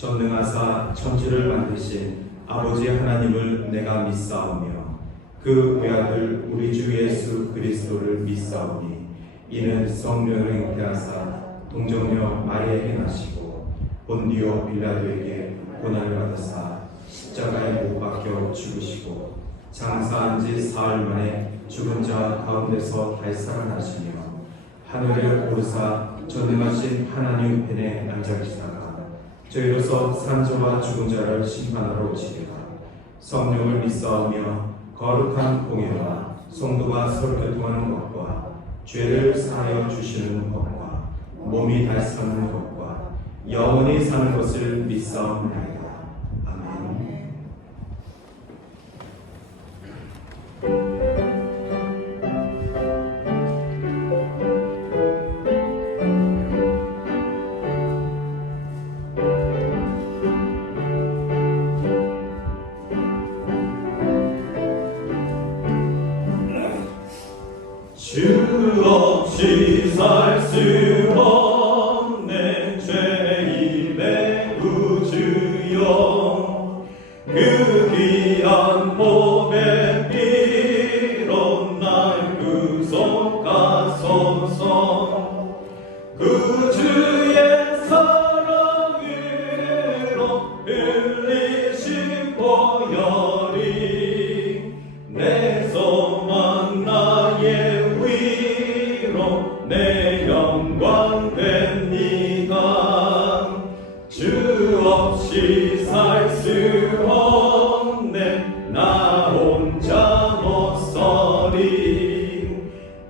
전능하사 천지를 만드신 아버지 하나님을 내가 믿사오며 그 외아들 우리 주 예수 그리스도를 믿사오니 이는 성령을 잉태하사 동정녀 마리아에게 나시고 본디오 빌라도에게 고난을 받으사 십자가에 못 박혀 죽으시고 장사한 지 사흘 만에 죽은 자 가운데서 다시 살아나시며 하늘에 오르사 전능하신 하나님 우편에 앉아 계시다가 저희로서 산자와 죽은 자를 심판하러 오시리라. 성령을 믿사오며 거룩한 공예와 성도가 서로 교통하는 것과 죄를 사하여 주시는 것과 몸이 다시 사는 것과 영원히 사는 것을 믿사옵나이다. 아멘. 주 없이 살 수 없네 죄인의 구주여 그 귀한 몸의 피로 날 구속하소서 구주의 사랑으로 흘리신 보혈이 내 소망 나의 내 영광 됩니다. 주 없이 살 수 없네 나 혼자 못 서리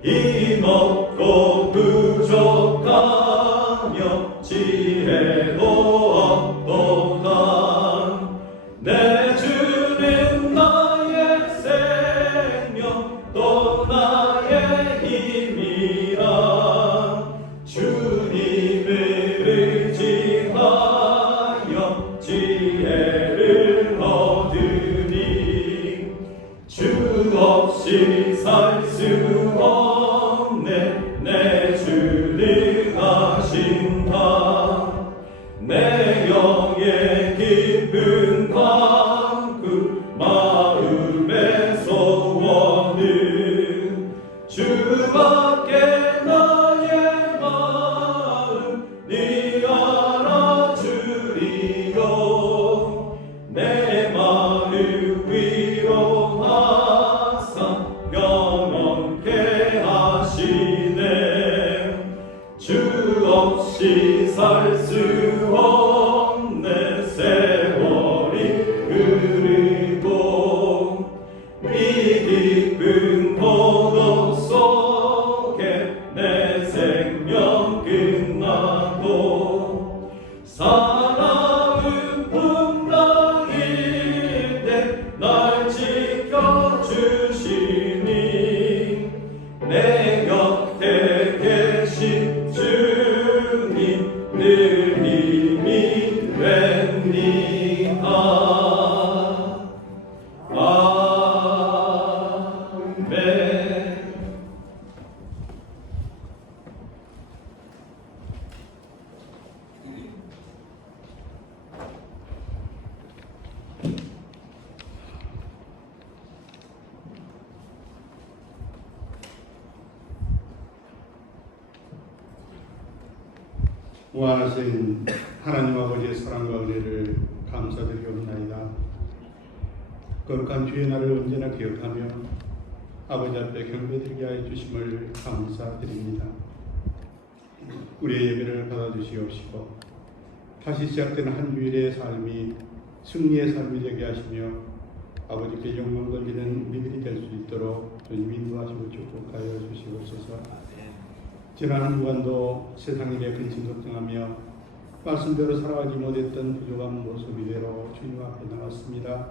힘없고 부족하며 지혜도 없도다 내 주는 나의 생명 또 나의 힘이라 주님을 의지하여 지혜를 얻으리 주 없이 살 수 없네 내 주를 하신다 내 영의 깊은 강구 마음의 소원은 주밖에 나의 마음 네 알아주리요 내 마음 위로하사 평온케 하시네 주 없이 살 수 없네 세월이 흐르고 이 깊은 고독 속에 내 생명 끝나도 사랑은 풍랑일 때 날 지켜주시니 내 곁에 계신 주님 늘 힘이 됩니다. 아멘. 무한하신 하나님 아버지의 사랑과 은혜를 감사드리옵나이다. 거룩한 주의 날을 언제나 기억하며 아버지 앞에 경배드리게 하여 주심을 감사드립니다. 우리의 예배를 받아주시옵시고 다시 시작되는 한 주일의 삶이 승리의 삶이 되게 하시며 아버지께 영광 돌리는 믿음이 될 수 있도록 주님 인도하시고 축복하여 주시옵소서. 지난 한 주간도 세상 일에 근심 걱정하며 말씀대로 살아가지 못했던 부족한 모습 이대로 주님 앞에 나왔습니다.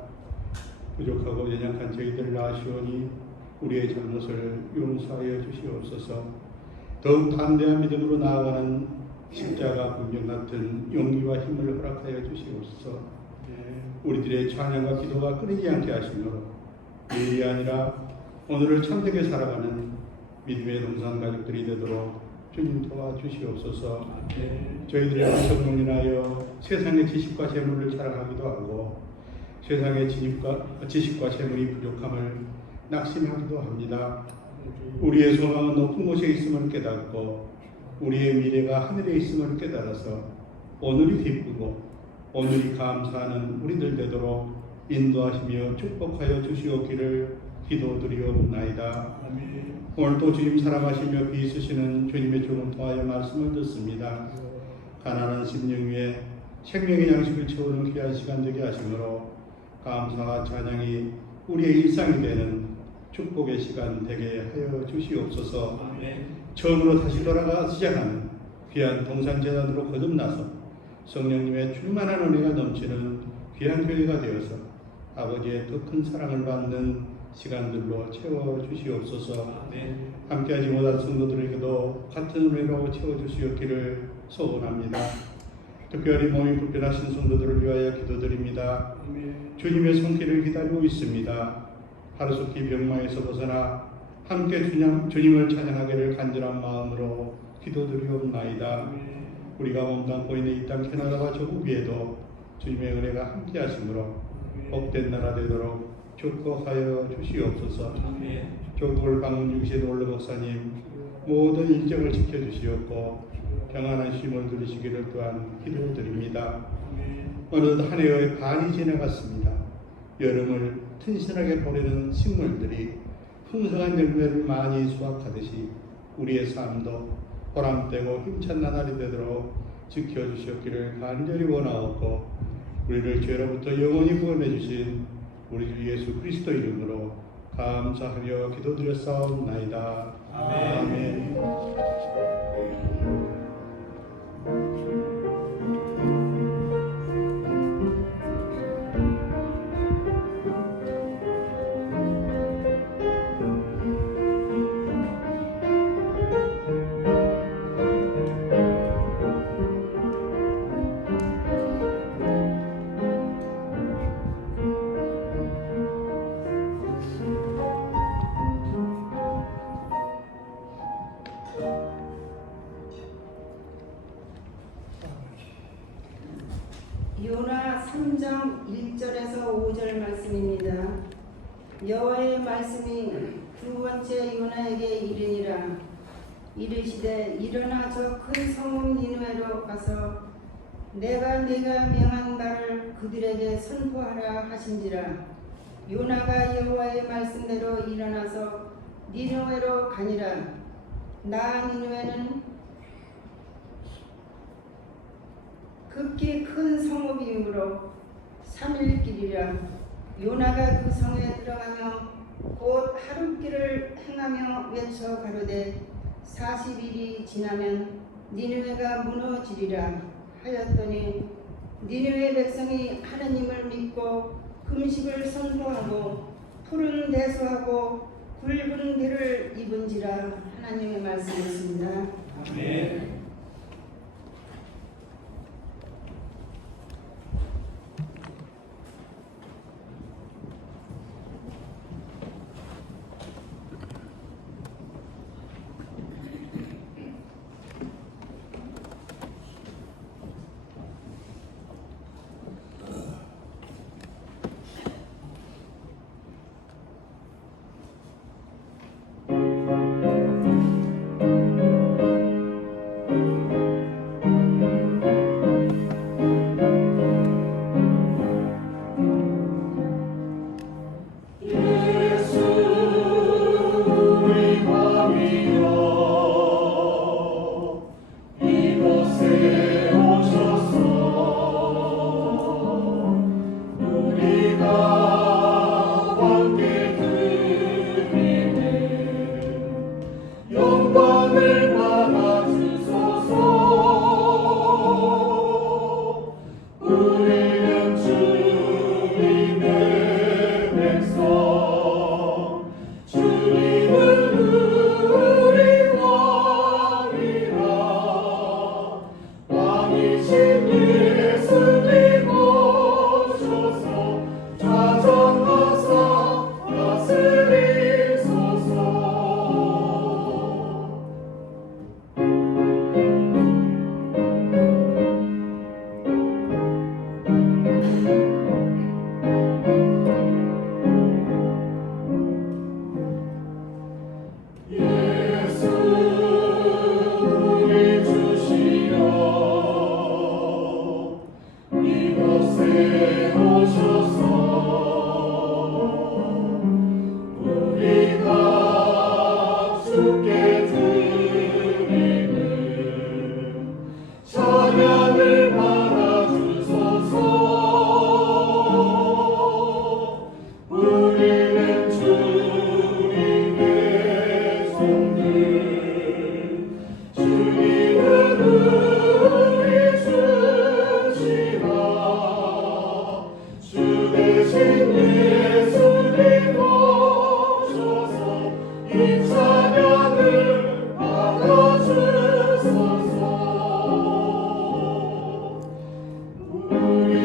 부족하고 연약한 저희들을 아시오니 우리의 잘못을 용서하여 주시옵소서. 더욱 담대한 믿음으로 나아가는 십자가 분명 같은 용기와 힘을 허락하여 주시옵소서. 우리들의 찬양과 기도가 끊이지 않게 하시므로 내일이 아니라 오늘을 참되게 살아가는 믿음의 동상 가족들이 되도록 주님 도와주시옵소서. 저희들의 어리석음을 인하여 세상의 지식과 재물을 자랑하기도 하고 세상의 지식과 재물이 부족함을 낙심하기도 합니다. 우리의 소망은 높은 곳에 있음을 깨닫고 우리의 미래가 하늘에 있음을 깨달아서 오늘이 기쁘고 오늘이 감사하는 우리들 되도록 인도하시며 축복하여 주시옵기를 기도드리옵나이다. 오늘도 주님 사랑하시며 비 있으시는 주님의 종을 통하여 말씀을 듣습니다. 가난한 심령 위에 생명의 양식을 채우는 귀한 시간 되게 하시므로 감사와 찬양이 우리의 일상이 되는 축복의 시간 되게 하여 주시옵소서. 처음으로 다시 돌아가 시작하는 귀한 동산제단으로 거듭나서 성령님의 충만한 은혜가 넘치는 귀한 교회가 되어서 아버지의 더 큰 사랑을 받는 시간들로 채워주시옵소서. 함께하지 못한 성도들에게도 같은 은혜로 채워주시옵기를 소원합니다. 특별히 몸이 불편하신 성도들을 위하여 기도드립니다. 주님의 손길을 기다리고 있습니다. 하루속히 병마에서 벗어나 함께 주님을 찬양하기를 간절한 마음으로 기도드리옵나이다. 우리가 몸담고 있는 이 땅 캐나다와 조국 위에도 주님의 은혜가 함께 하시므로 복된 나라 되도록 축복하여 주시옵소서. 조국을 방문 중이신 올레 목사님 모든 일정을 지켜주시옵고 평안한 쉼을 누리시기를 또한 기도드립니다. 어느덧 한 해의 반이 지나갔습니다. 여름을 튼실하게 보내는 식물들이 풍성한 열매를 많이 수확하듯이 우리의 삶도 보람되고 힘찬 나날이 되도록 지켜주셨기를 간절히 원하옵고 우리를 죄로부터 영원히 구원해 주신 우리 주 예수 그리스도 이름으로 감사하며 기도드렸사옵나이다. 아멘. 요나 3장 1절에서 5절 말씀입니다. 여호와의 말씀이 두 번째 요나에게 이르니라. 이르시되 일어나 저 큰 성읍 니느웨로 가서 내가 네가 명한 바를 그들에게 선포하라 하신지라. 요나가 여호와의 말씀대로 일어나서 니느웨로 가니라. 나 니느웨는 극히 큰 성읍이므로 3일 길이라. 요나가 그 성에 들어가며 곧 하룻길을 행하며 외쳐 가로되 40일이 지나면 니느웨가 무너지리라 하였더니 니느웨 백성이 하나님을 믿고 금식을 선포하고 푸른 대소하고 굵은 배를 입은지라. 하나님의 말씀이었습니다. 아멘.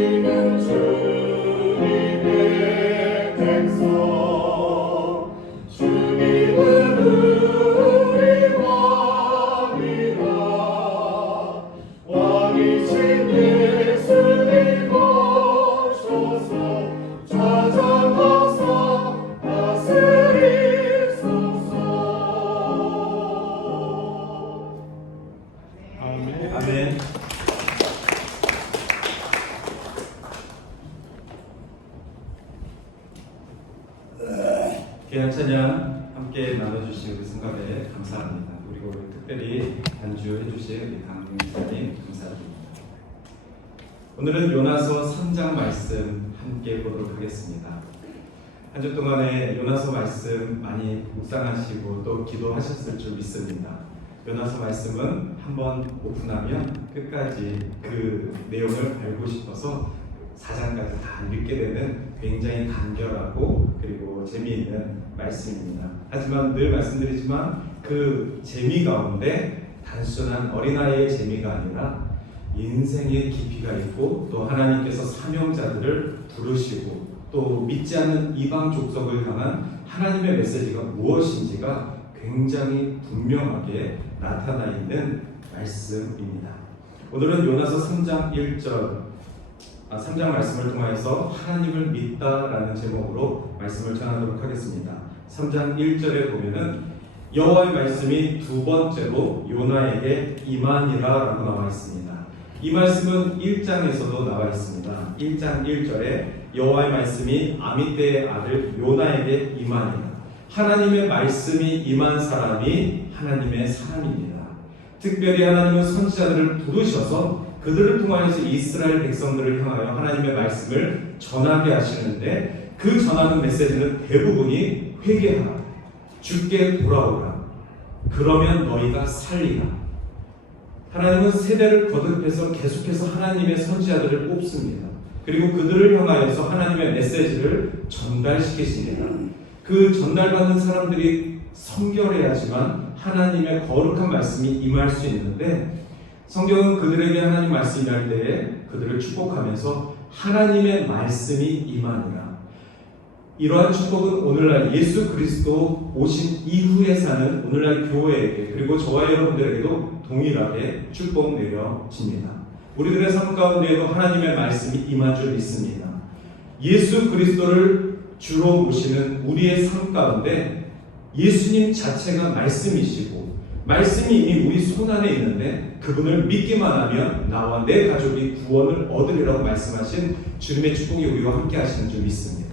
우리는 주님의 백성 주님은 우리 왕이라 왕이신 예수님 오셔서 찾아가서 다스리소서. 아멘. 아멘. 귀한 찬양 함께 나눠주신 우리 성가대 감사합니다. 그리고 특별히 반주해 주신 우리 강민사님 감사드립니다. 오늘은 요나서 3장 말씀 함께 보도록 하겠습니다. 한 주 동안에 요나서 말씀 많이 묵상하시고 또 기도하셨을 줄 믿습니다. 요나서 말씀은 한번 오픈하면 끝까지 그 내용을 알고 싶어서 4장까지 다 읽게 되는 굉장히 간결하고 그리고 재미있는 말씀입니다. 하지만 늘 말씀드리지만 그 재미 가운데 단순한 어린아이의 재미가 아니라 인생의 깊이가 있고 또 하나님께서 사명자들을 부르시고 또 믿지 않는 이방 족속을 향한 하나님의 메시지가 무엇인지가 굉장히 분명하게 나타나 있는 말씀입니다. 오늘은 요나서 3장 3장 말씀을 통하여서 하나님을 믿다라는 제목으로 말씀을 전하도록 하겠습니다. 3장 1절에 보면은 여호와의 말씀이 두 번째로 요나에게 임하니라라고 나와 있습니다. 이 말씀은 1장에서도 나와 있습니다. 1장 1절에 여호와의 말씀이 아미떼의 아들 요나에게 임하니라. 하나님의 말씀이 임한 사람이 하나님의 사람입니다. 특별히 하나님은 선지자들을 부르셔서 그들을 통하여서 이스라엘 백성들을 향하여 하나님의 말씀을 전하게 하시는데 그 전하는 메시지는 대부분이 회개하라, 주께 돌아오라, 그러면 너희가 살리라. 하나님은 세대를 거듭해서 계속해서 하나님의 선지자들을 뽑습니다. 그리고 그들을 향하여서 하나님의 메시지를 전달시키십니다. 그 전달받는 사람들이 성결해야지만 하나님의 거룩한 말씀이 임할 수 있는데 성경은 그들에게 하나님 말씀이 임할 때에 그들을 축복하면서 하나님의 말씀이 임하니라. 이러한 축복은 오늘날 예수 그리스도 오신 이후에 사는 오늘날 교회에게 그리고 저와 여러분들에게도 동일하게 축복 내려집니다. 우리들의 삶 가운데에도 하나님의 말씀이 임한 줄 믿습니다. 예수 그리스도를 주로 모시는 우리의 삶 가운데 예수님 자체가 말씀이시고 말씀이 이미 우리 손안에 있는데 그분을 믿기만 하면 나와 내 가족이 구원을 얻으리라고 말씀하신 주님의 축복이 우리와 함께 하시는 줄 믿습니다.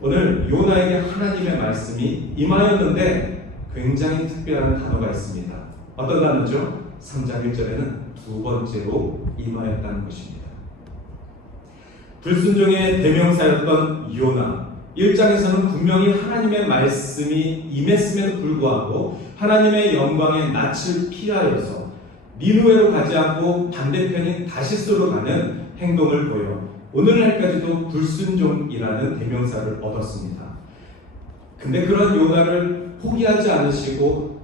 오늘 요나에게 하나님의 말씀이 임하였는데 굉장히 특별한 단어가 있습니다. 어떤 단어죠? 3장 1절에는 두 번째로 임하였다는 것입니다. 불순종의 대명사였던 요나 1장에서는 분명히 하나님의 말씀이 임했음에도 불구하고 하나님의 영광의 낯을 피하여서 니느웨로 가지 않고 반대편인 다시스로 가는 행동을 보여 오늘날까지도 불순종이라는 대명사를 얻었습니다. 근데 그런 요나를 포기하지 않으시고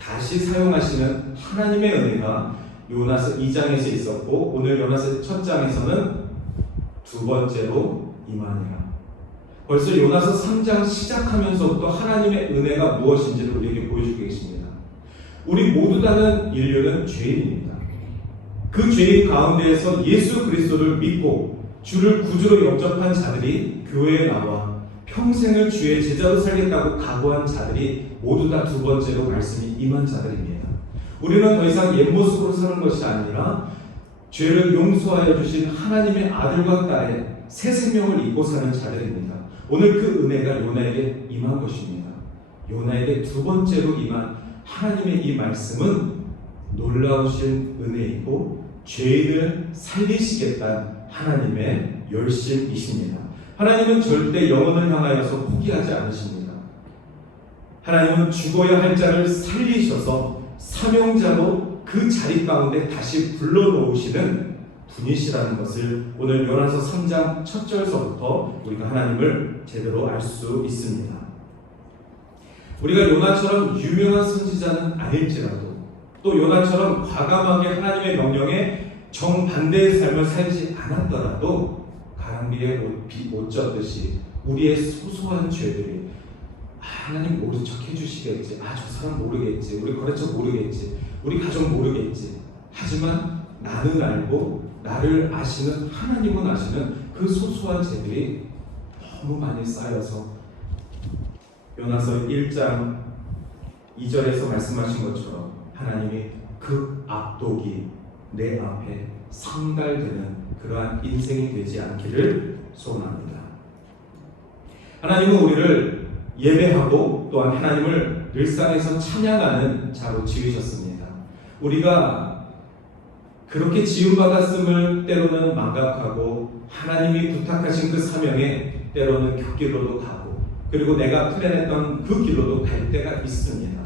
다시 사용하시는 하나님의 은혜가 요나서 2장에서 있었고 오늘 요나서 첫 장에서는 두 번째로 임하니라. 벌써 요나서 3장 시작하면서부터 하나님의 은혜가 무엇인지를 우리에게 보여주고 계십니다. 우리 모두 다는 인류는 죄인입니다. 그 죄인 가운데에서 예수 그리스도를 믿고 주를 구주로 영접한 자들이 교회에 나와 평생을 주의 제자로 살겠다고 각오한 자들이 모두 다 두 번째로 말씀이 임한 자들입니다. 우리는 더 이상 옛 모습으로 사는 것이 아니라 죄를 용서하여 주신 하나님의 아들과 딸의 새 생명을 입고 사는 자들입니다. 오늘 그 은혜가 요나에게 임한 것입니다. 요나에게 두 번째로 임한 하나님의 이 말씀은 놀라우신 은혜이고 죄인을 살리시겠다는 하나님의 열심이십니다. 하나님은 절대 영혼을 향하여서 포기하지 않으십니다. 하나님은 죽어야 할 자를 살리셔서 사명자로 그 자리 가운데 다시 불러놓으시는 분이시라는 것을 오늘 요나서 3장 첫 절서부터 우리가 하나님을 제대로 알 수 있습니다. 우리가 요나처럼 유명한 선지자는 아닐지라도 또 요나처럼 과감하게 하나님의 명령에 정반대의 삶을 살지 않았더라도 가랑비에 옷 젖듯이 우리의 소소한 죄들이 하나님 모른 척 해주시겠지, 저 사람 모르겠지, 우리 거래처 모르겠지, 우리 가족 모르겠지. 하지만 나는 알고 나를 아시는 하나님은 아시는 그 소소한 죄들이 너무 많이 쌓여서 요나서 1장 2절에서 말씀하신 것처럼 하나님이 그 압독이 내 앞에 상달되는 그러한 인생이 되지 않기를 소원합니다. 하나님은 우리를 예배하고 또한 하나님을 일상에서 찬양하는 자로 지으셨습니다. 우리가 그렇게 지음받았음을 때로는 망각하고 하나님이 부탁하신 그 사명에 때로는 곁길로도 가고 그리고 내가 플랜했던 그 길로도 갈 때가 있습니다.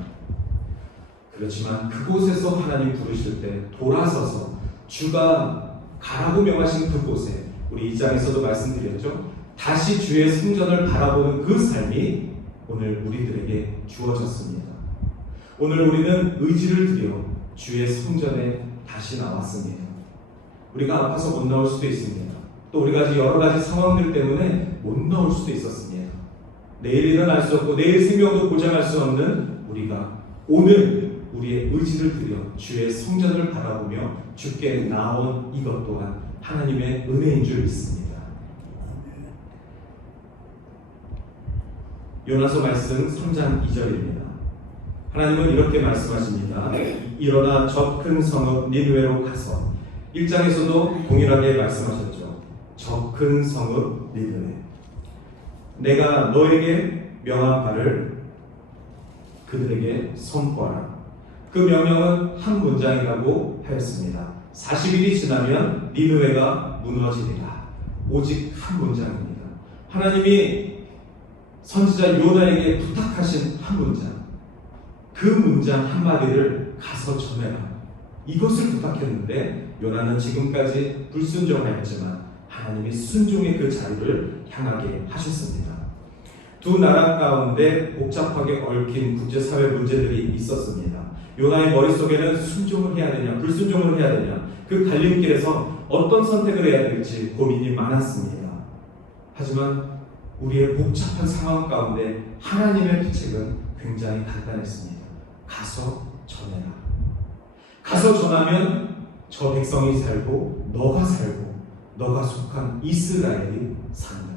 그렇지만 그곳에서 하나님 부르실 때 돌아서서 주가 가라고 명하신 그곳에 우리 2장에서도 말씀드렸죠. 다시 주의 성전을 바라보는 그 삶이 오늘 우리들에게 주어졌습니다. 오늘 우리는 의지를 들여 주의 성전에 다시 나왔습니다. 우리가 아파서 못 나올 수도 있습니다. 또 우리가 여러 가지 상황들 때문에 못 나올 수도 있었습니다. 내일 일은 알 수 없고 내일 생명도 보장할 수 없는 우리가 오늘 우리의 의지를 들여 주의 성전을 바라보며 주께 나온 이것 또한 하나님의 은혜인 줄 믿습니다. 요나서 말씀 3장 2절입니다. 하나님은 이렇게 말씀하십니다. 일어나 저 큰 성읍 니느웨로 가서 1장에서도 동일하게 말씀하셨죠. 저 큰 성읍 니느웨, 내가 너에게 명한 바를 그들에게 선포하라. 그 명령은 한 문장이라고 하였습니다. 40일이 지나면 니느웨가 무너지리라. 오직 한 문장입니다. 하나님이 선지자 요나에게 부탁하신 한 문장, 그 문장 한마디를 가서 전해라. 이것을 부탁했는데 요나는 지금까지 불순종하였지만 하나님이 순종의 그 자리를 향하게 하셨습니다. 두 나라 가운데 복잡하게 얽힌 국제사회 문제들이 있었습니다. 요나의 머릿속에는 순종을 해야 되냐 불순종을 해야 되냐 그 갈림길에서 어떤 선택을 해야 될지 고민이 많았습니다. 하지만 우리의 복잡한 상황 가운데 하나님의 비책은 굉장히 간단했습니다. 가서 전해라. 가서 전하면 저 백성이 살고 너가 살고 너가 속한 이스라엘이 산다.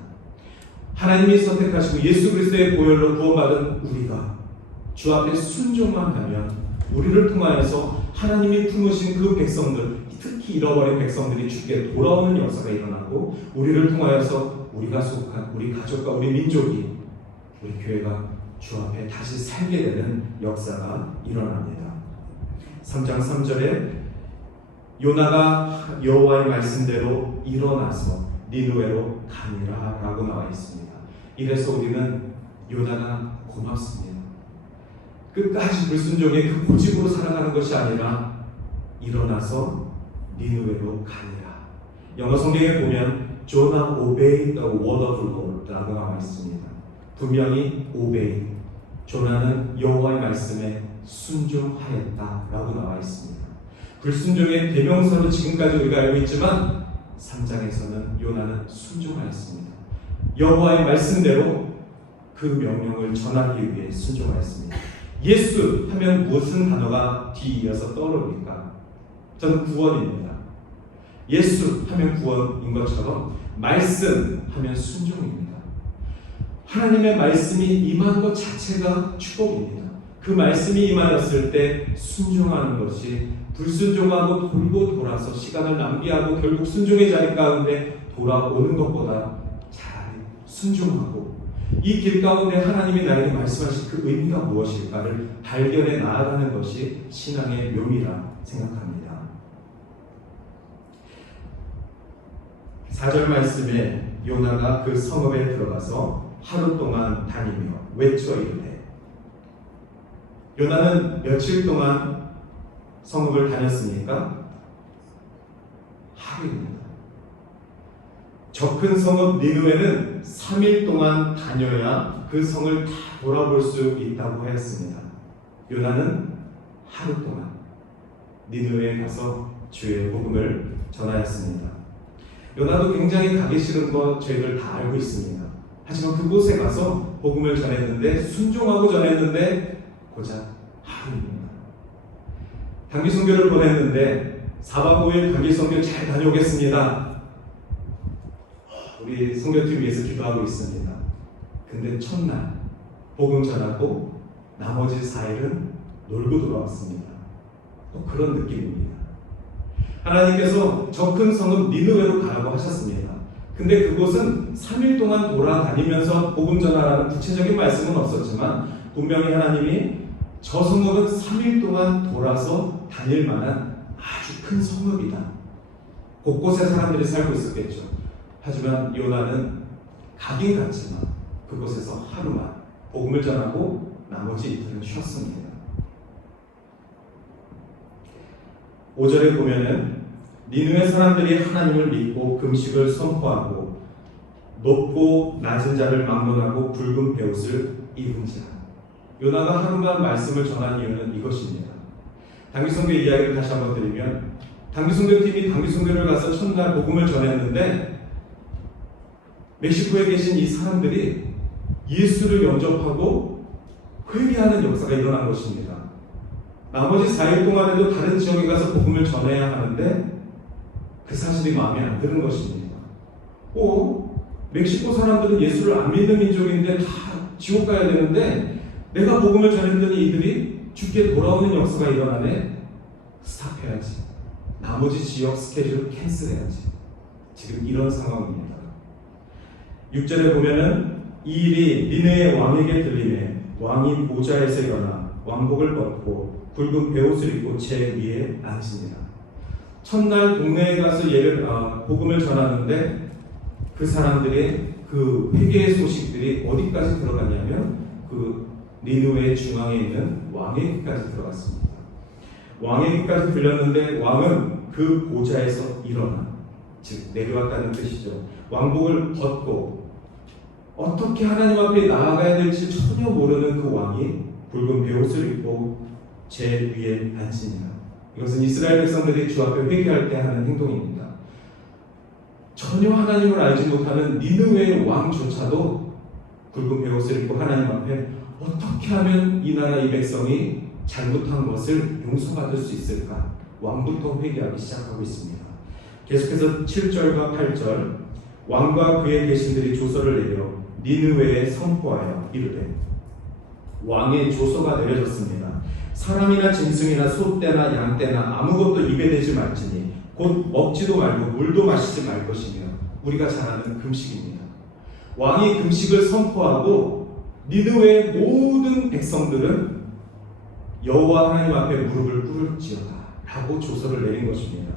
하나님이 선택하시고 예수 그리스도의 보혈로 구원받은 우리가 주 앞에 순종만 하면 우리를 통하여서 하나님이 품으신 그 백성들, 특히 잃어버린 백성들이 주께 돌아오는 역사가 일어나고 우리를 통하여서 우리가 속한 우리 가족과 우리 민족이 우리 교회가 주 앞에 다시 살게 되는 역사가 일어납니다. 3장 3절에 요나가 여호와의 말씀대로 일어나서 니느웨로 가니라 라고 나와 있습니다. 이래서 우리는 요나가 고맙습니다. 끝까지 불순종의 그 고집으로 살아가는 것이 아니라 일어나서 니느웨로 가니라. 영어 성경에 보면 Jonah obeyed the word of the Lord 라고 나와 있습니다. 분명히 obey, 조나는 여호와의 말씀에 순종하였다 라고 나와 있습니다. 불순종의 대명사로 지금까지 우리가 알고 있지만 3장에서는 요나는 순종하였습니다. 여호와의 말씀대로 그 명령을 전하기 위해 순종하였습니다. 예수 하면 무슨 단어가 뒤이어서 떠오릅니까? 저는 구원입니다. 예수 하면 구원인 것처럼 말씀 하면 순종입니다. 하나님의 말씀이 임한 것 자체가 축복입니다. 그 말씀이 임하였을 때 순종하는 것이 불순종하고 돌고 돌아서 시간을 낭비하고 결국 순종의 자리 가운데 돌아오는 것보다 차라리 순종하고 이 길 가운데 하나님이 나에게 말씀하신 그 의미가 무엇일까를 발견해 나아가는 것이 신앙의 묘미라 생각합니다. 4절 말씀에 요나가 그 성읍에 들어가서 하루 동안 다니며 외쳐 이르되, 요나는 며칠 동안 성읍을 다녔습니까? 하루입니다. 저 큰 성읍 니느웨는 3일 동안 다녀야 그 성을 다 돌아볼 수 있다고 하였습니다. 요나는 하루 동안 니느웨에 가서 주의 복음을 전하였습니다. 요나도 굉장히 가기 싫은 거 저희들 다 알고 있습니다. 하지만 그곳에 가서 복음을 전했는데, 순종하고 전했는데 고작 하루입니다. 단기 선교를 보냈는데 4박 5일 단기 선교 잘 다녀오겠습니다. 우리 선교팀 위해서 기도하고 있습니다. 근데 첫날 복음 전하고 나머지 4일은 놀고 돌아왔습니다. 또 그런 느낌입니다. 하나님께서 저 큰 성읍 니느웨로 가라고 하셨습니다. 근데 그곳은 3일 동안 돌아다니면서 복음 전하라는 구체적인 말씀은 없었지만 분명히 하나님이 저 성읍은 3일 동안 돌아서 다닐 만한 아주 큰 성읍이다. 곳곳에 사람들이 살고 있었겠죠. 하지만 요나는 가긴 갔지만 그곳에서 하루만 복음을 전하고 나머지 이틀은 쉬었습니다. 5절에 보면은 니느웨 사람들이 하나님을 믿고 금식을 선포하고 높고 낮은 자를 막론하고 붉은 베옷을 입은 자. 요나가 하루만 말씀을 전한 이유는 이것입니다. 단기선교 이야기를 다시 한번 드리면, 단기선교팀이 단기선교를 가서 첫날 복음을 전했는데 멕시코에 계신 이 사람들이 예수를 영접하고 회개하는 역사가 일어난 것입니다. 나머지 4일 동안에도 다른 지역에 가서 복음을 전해야 하는데 그 사실이 마음에 안 드는 것입니다. 멕시코 사람들은 예수를 안 믿는 민족인데 다 지옥 가야 되는데 내가 복음을 전했더니 이들이 죽게 돌아오는 역사가 일어나네. 스탑해야지. 나머지 지역 스케줄을 캔슬해야지. 지금 이런 상황입니다. 6절에 보면은 이 일이 니느웨 왕에게 들리매 왕이 보좌에서 일어나 왕복을 벗고 굵은 베옷을 입고 제 위에 앉으니라. 첫날 동네에 가서 복음을 전하는데 그 사람들의 그 회개의 소식들이 어디까지 들어갔냐면 그 니느웨 중앙에 있는 왕의 귀까지 들어갔습니다. 왕의 귀까지 들렸는데 왕은 그 보좌에서 일어나, 즉 내려왔다는 뜻이죠. 왕복을 벗고 어떻게 하나님 앞에 나아가야 될지 전혀 모르는 그 왕이 붉은 베옷을 입고 제 위에 앉으니라. 이것은 이스라엘 백성들이 주 앞에 회개할 때 하는 행동입니다. 전혀 하나님을 알지 못하는 니느웨의 왕조차도 굵은 베옷을 입고 하나님 앞에 어떻게 하면 이 나라 이 백성이 잘못한 것을 용서받을 수 있을까? 왕부터 회개하기 시작하고 있습니다. 계속해서 7절과 8절, 왕과 그의 계신들이 조서를 내려 니느웨에 선포하여 이르되, 왕의 조서가 내려졌습니다. 사람이나 짐승이나 소떼나 양떼나 아무것도 입에 대지 말지니 곧 먹지도 말고 물도 마시지 말 것이며 우리가 잘 아는 금식입니다. 왕이 금식을 선포하고 니느웨의 모든 백성들은 여호와 하나님 앞에 무릎을 꿇을지어다 라고 조서를 내린 것입니다.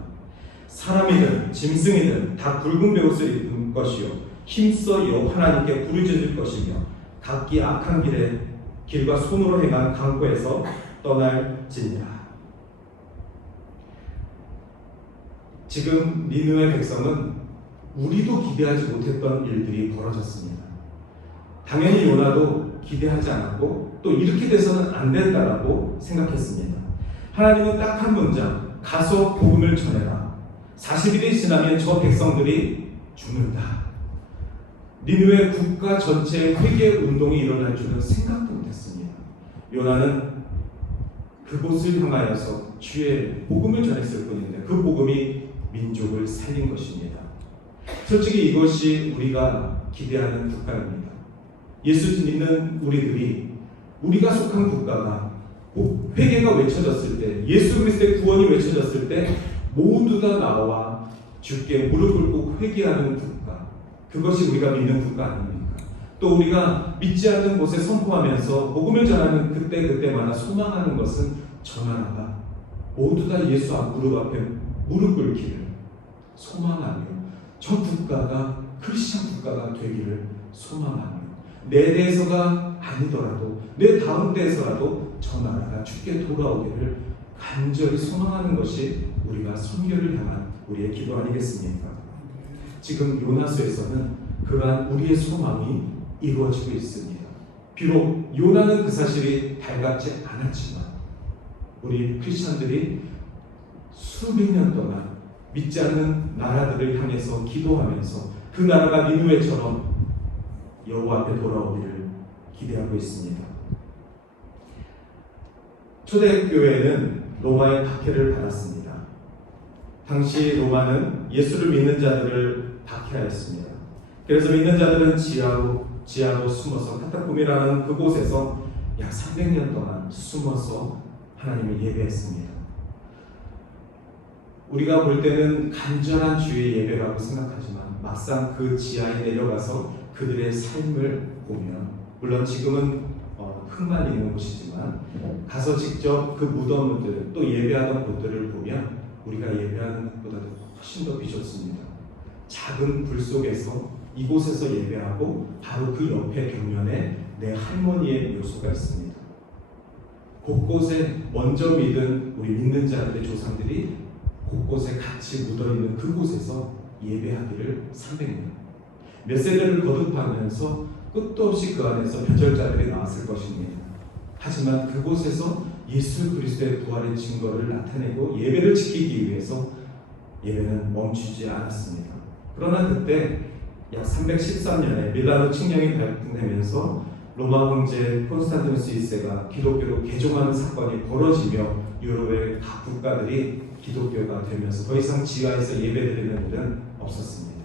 사람이든 짐승이든 다 굵은 베옷을 입은 것이요 힘써 여호와 하나님께 부르짖을 것이며 각기 악한 길과 손으로 행한 강포에서 떠날지니라. 지금 니느웨 백성은 우리도 기대하지 못했던 일들이 벌어졌습니다. 당연히 요나도 기대하지 않았고 또 이렇게 돼서는 안 된다라고 생각했습니다. 하나님은 딱 한 문장, 가서 복음을 전해라. 40일이 지나면 저 백성들이 죽는다. 니느웨 국가 전체의 회개 운동이 일어날 줄은 생각도 못했습니다. 요나는 그곳을 향하여서 주의 복음을 전했을 뿐인데 그 복음이 민족을 살린 것입니다. 솔직히 이것이 우리가 기대하는 국가입니다. 예수 믿는 우리가 속한 국가가 회개가 외쳐졌을 때, 예수 그리스도의 구원이 외쳐졌을 때 모두 다 나와 주께 무릎 꿇고 회개하는 국가, 그것이 우리가 믿는 국가 아닙니까? 또 우리가 믿지 않는 곳에 선포하면서 복음을 전하는 그때마다 소망하는 것은 저 나라가 모두 다 예수 무릎 앞에 무릎 꿇기를 소망하며 저 국가가 크리스천 국가가 되기를 소망하며 내 대해서가 아니더라도 내 다음 대해서라도 저 나라가 주께 돌아오기를 간절히 소망하는 것이 우리가 선교를 향한 우리의 기도 아니겠습니까? 지금 요나서에서는 그러한 우리의 소망이 이루어지고 있습니다. 비록 요나는 그 사실이 달갑지 않았지만 우리 크리스천들이 수백 년 동안 믿지 않는 나라들을 향해서 기도하면서 그 나라가 니느웨처럼 여호와 앞에 돌아오기를 기대하고 있습니다. 초대교회는 로마의 박해를 받았습니다. 당시 로마는 예수를 믿는 자들을 박해하였습니다. 그래서 믿는 자들은 지하로 숨어서 카타콤이라는 그곳에서 약 300년 동안 숨어서 하나님을 예배했습니다. 우리가 볼 때는 간절한 주의 예배라고 생각하지만 막상 그 지하에 내려가서 그들의 삶을 보면, 물론 지금은 흙만 있는 곳이지만 가서 직접 그 무덤들 또 예배하던 곳들을 보면 우리가 예배하는 것보다도 훨씬 더 비좁습니다. 작은 불 속에서 이곳에서 예배하고 바로 그 옆에 벽면에 내 할머니의 묘소가 있습니다. 곳곳에 먼저 믿은 우리 믿는 자들의 조상들이 곳곳에 같이 묻어있는 그곳에서 예배하기를 300년 몇 세대를 거듭하면서 끝도 없이 그 안에서 변절자들이 나왔을 것입니다. 하지만 그곳에서 예수 그리스도의 부활의 증거를 나타내고 예배를 지키기 위해서 예배는 멈추지 않았습니다. 그러나 그때 약 313년에 밀라노 칙령이 발동되면서 로마 황제 콘스탄티누스 1세가 기독교로 개종하는 사건이 벌어지며 유럽의 각 국가들이 기독교가 되면서 더 이상 지하에서 예배드리는 일은 없었습니다.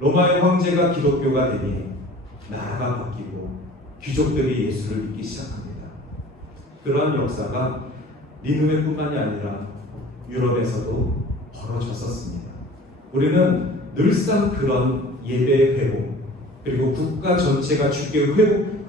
로마의 황제가 기독교가 되니 나라가 바뀌고 귀족들이 예수를 믿기 시작합니다. 그러한 역사가 니느웨뿐만이 아니라 유럽에서도 벌어졌었습니다. 우리는 늘상 그런 예배의 회복 그리고 국가 전체가 주께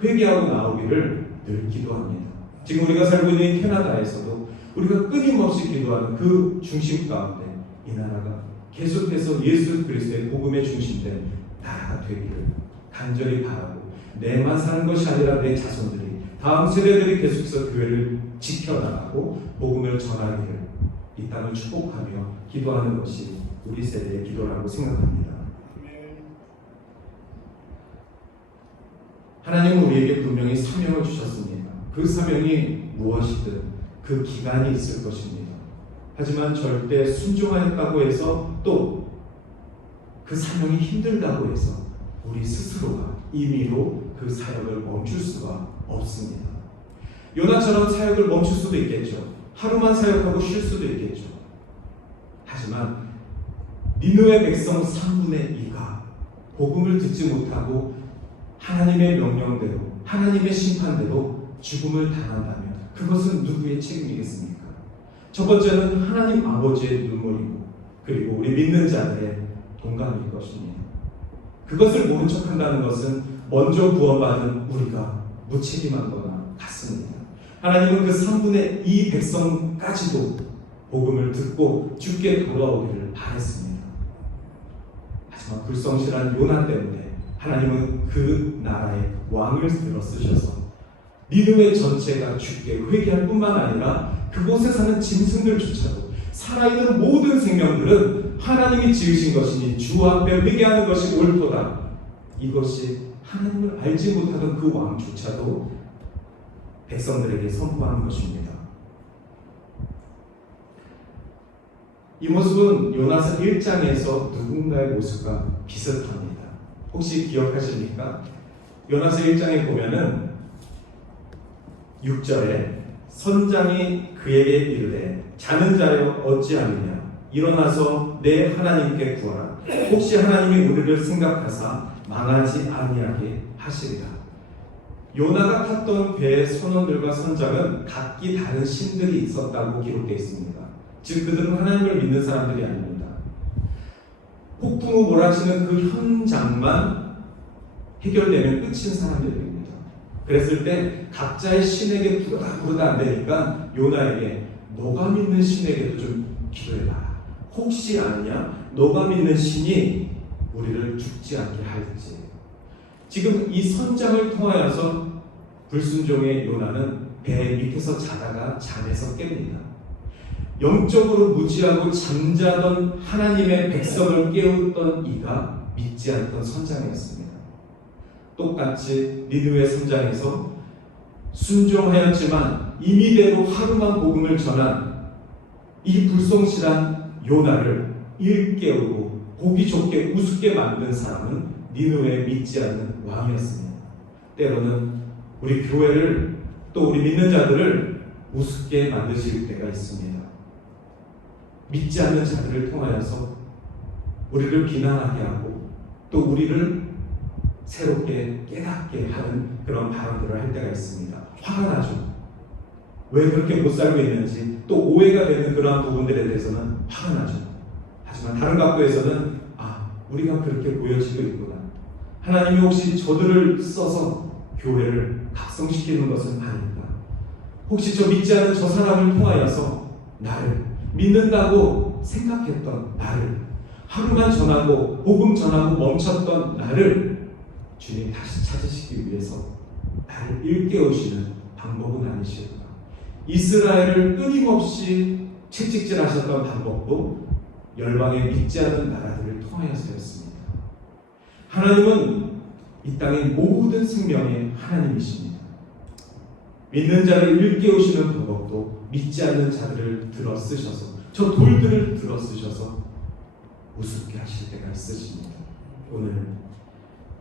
회개하고 나오기를 늘 기도합니다. 지금 우리가 살고 있는 캐나다에서도 우리가 끊임없이 기도하는 그 중심 가운데 이 나라가 계속해서 예수 그리스도의 복음의 중심된 나라가 되기를 간절히 바라고, 내만 사는 것이 아니라 내 자손들이, 다음 세대들이 계속해서 교회를 지켜나가고 복음을 전하기를 이 땅을 축복하며 기도하는 것이 우리 세대의 기도라고 생각합니다. 하나님은 우리에게 분명히 사명을 주셨습니다. 그 사명이 무엇이든 그 기간이 있을 것입니다. 하지만 절대 순종하였다고 해서 또 그 사명이 힘들다고 해서 우리 스스로가 임의로 그 사역을 멈출 수가 없습니다. 요나처럼 사역을 멈출 수도 있겠죠. 하루만 사역하고 쉴 수도 있겠죠. 하지만 니느웨 백성 3분의 2가 복음을 듣지 못하고 하나님의 명령대로, 하나님의 심판대로 죽음을 당한다면 그것은 누구의 책임이겠습니까? 첫 번째는 하나님 아버지의 눈물이고, 그리고 우리 믿는 자들의 동감일 것입니다. 그것을 모른 척한다는 것은 먼저 구원받은 우리가 무책임한 거나 같습니다. 하나님은 그 3분의 2 백성까지도 복음을 듣고 주께 돌아오기를 바랬습니다. 하지만 불성실한 요나 때문에 하나님은 그 나라의 왕을 들어 쓰셔서 니느웨 전체가 주께 회개할 뿐만 아니라 그곳에 사는 짐승들조차도, 살아있는 모든 생명들은 하나님이 지으신 것이니 주 앞에 회개하는 것이 옳도다, 이것이 하나님을 알지 못하던 그 왕조차도 백성들에게 선포하는 것입니다. 이 모습은 요나서 1장에서 누군가의 모습과 비슷합니다. 혹시 기억하십니까? 요나서 1장에 보면은 6절에 선장이 그에게 이르되 자는 자여 어찌하느냐, 일어나서 내 하나님께 구하라. 혹시 하나님이 우리를 생각하사 망하지 아니하게 하시리라. 요나가 탔던 배의 선원들과 선장은 각기 다른 신들이 있었다고 기록되어 있습니다. 즉 그들은 하나님을 믿는 사람들이 아닙니다. 폭풍우 몰아치는 그 현장만 해결되면 끝인 사람들입니다. 그랬을 때 각자의 신에게 부르다 안 되니까 요나에게 너가 믿는 신에게도 좀 기도해봐라. 혹시 아느냐, 너가 믿는 신이 우리를 죽지 않게 할지. 지금 이 선장을 통하여서 불순종의 요나는 배 밑에서 자다가 잠에서 깹니다. 영적으로 무지하고 잠자던 하나님의 백성을 깨웠던 이가 믿지 않던 선장이었습니다. 똑같이 니느웨 선장에서 순종하였지만 임의대로 하루만 복음을 전한 이 불성실한 요나를 일깨우고 보기 좋게 우습게 만든 사람은 니느웨에 믿지 않는 왕이었습니다. 때로는 우리 교회를 또 우리 믿는 자들을 우습게 만드실 때가 있습니다. 믿지 않는 자들을 통하여서 우리를 비난하게 하고 또 우리를 새롭게 깨닫게 하는 그런 발언들을 할 때가 있습니다. 화가 나죠. 왜 그렇게 못 살고 있는지 또 오해가 되는 그러한 부분들에 대해서는 화가 나죠. 하지만 다른 각도에서는 우리가 그렇게 보여지고 있구나. 하나님이 혹시 저들을 써서 교회를 각성시키는 것은 아닐까. 혹시 저 믿지 않은 저 사람을 통하여서 나를 믿는다고 생각했던 나를 하루만 전하고 복음 전하고 멈췄던 나를 주님 다시 찾으시기 위해서 나를 일깨우시는 방법은 아니실까. 이스라엘을 끊임없이 채찍질하셨던 방법도 열방에 믿지 않는 나라들을 통하여서였습니다. 하나님은 이 땅의 모든 생명의 하나님이십니다. 믿는 자를 일깨우시는 방법도 믿지 않는 자들을 들어 쓰셔서 저 돌들을 들어 쓰셔서 우습게 하실 때가 있으십니다. 오늘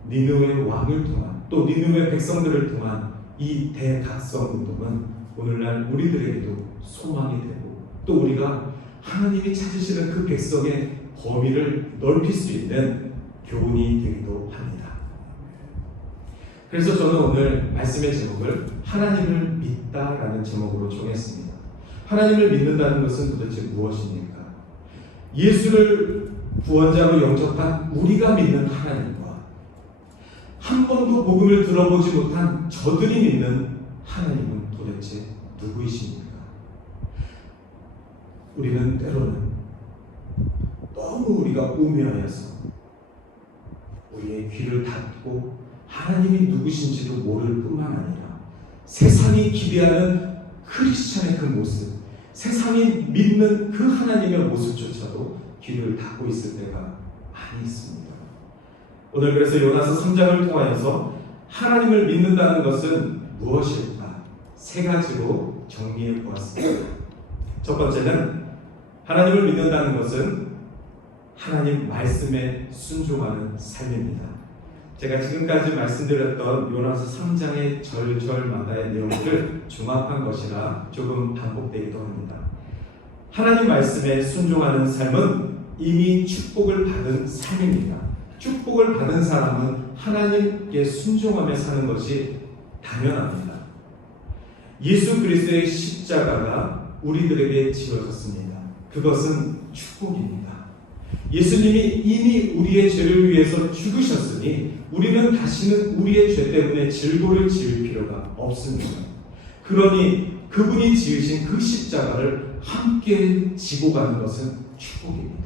니느웨 왕을 통한 또 니느웨 백성들을 통한 이 대각성 운동은 오늘날 우리들에게도 소망이 되고 또 우리가 하나님이 찾으시는 그 백성의 범위를 넓힐 수 있는 교훈이 되기도 합니다. 그래서 저는 오늘 말씀의 제목을 하나님을 믿다라는 제목으로 정했습니다. 하나님을 믿는다는 것은 도대체 무엇입니까? 예수를 구원자로 영접한 우리가 믿는 하나님과 한 번도 복음을 들어보지 못한 저들이 믿는 하나님은 도대체 누구이십니까? 우리는 때로는 너무 우리가 우매하여서 우리의 귀를 닫고 하나님이 누구신지도 모를 뿐만 아니라 세상이 기대하는 크리스찬의 그 모습, 세상이 믿는 그 하나님의 모습조차도 귀를 닫고 있을 때가 많이 있습니다. 오늘 그래서 요나서 3장을 통하여서 하나님을 믿는다는 것은 무엇일까? 세 가지로 정리해 보았습니다. 첫 번째는 하나님을 믿는다는 것은 하나님 말씀에 순종하는 삶입니다. 제가 지금까지 말씀드렸던 요나서 3장의 절절마다의 내용들을 종합한 것이라 조금 반복되기도 합니다. 하나님 말씀에 순종하는 삶은 이미 축복을 받은 삶입니다. 축복을 받은 사람은 하나님께 순종하며 사는 것이 당연합니다. 예수 그리스도의 십자가가 우리들에게 지어졌습니다. 그것은 축복입니다. 예수님이 이미 우리의 죄를 위해서 죽으셨으니 우리는 다시는 우리의 죄 때문에 질고를 지을 필요가 없습니다. 그러니 그분이 지으신 그 십자가를 함께 지고 가는 것은 축복입니다.